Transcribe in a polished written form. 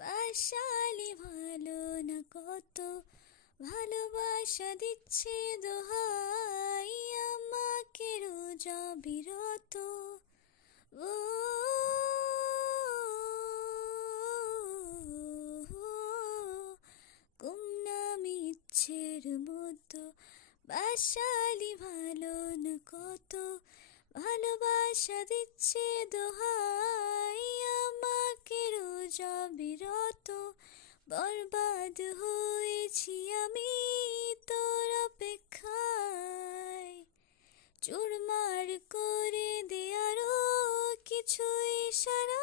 বাসালি ভালো না কত, ভালোবাসা দিচ্ছে দোহাই আমাকে রোজ অবিরত। ও গুমনাম ইচ্ছের মতো, বাসালি ভালো না কত, ভালোবাসা দিচ্ছে দোহাই আমাকে রোজ অবিরত। বরবাদ হয়েছি আমি তোর অপেক্ষায়, চুরমার করে দে আরো কিছু ইশারা।